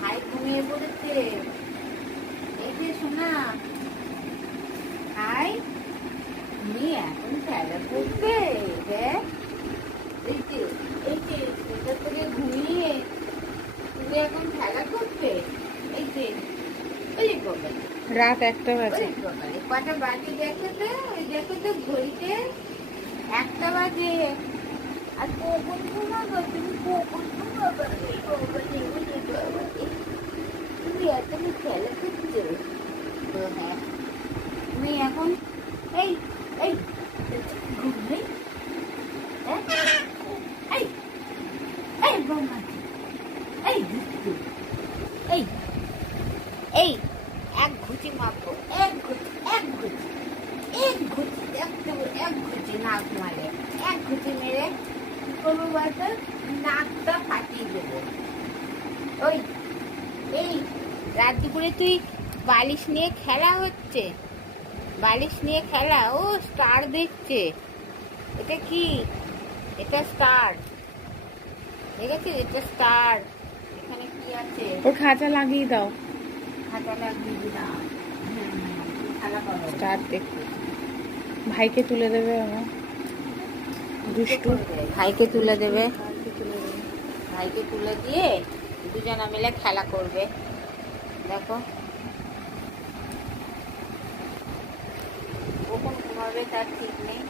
ভাই ঘুমিয়ে পড়েছে শোনা এখন খেলা দেখ এই যে এই যে ঘুমিয়ে তুমি এখন খেলা এই যে রাত একটা বাজে। কটা বাজে দেখেতে দেখে তো ঘড়িতে একটা বাজে। আর কখন ঘুমা গত এই এই ঘুমে হ্যাঁ এই এক ঘুচি এক ঘুচি এক ঘুচি এক ঘুচি এক ঘুচি নাক মারে এক ঘুচি মেরে কি করব নাকটা ফাটিয়ে দেবো ওই এই রাত দুপুরে তুই বালিশ নিয়ে খেলা হচ্ছে? বালিশ নিয়ে খেলা? ও স্টার দেখছে। এটা কি? এটা স্টার দেখেছিস? এটা স্টার এখানে কি আছে? ওর খাঁচা লাগিয়ে দাও। খাতা লাগিয়ে দিলাম। স্টার দেখতে। ভাইকে তুলে দেবে আমার। দুষ্টু। ভাইকে তুলে দেবে। ভাইকে তুলে দিয়ে দুজনা মিলে খেলা করবে। দেখো। কখন ঘুমাবে তার ঠিক নেই।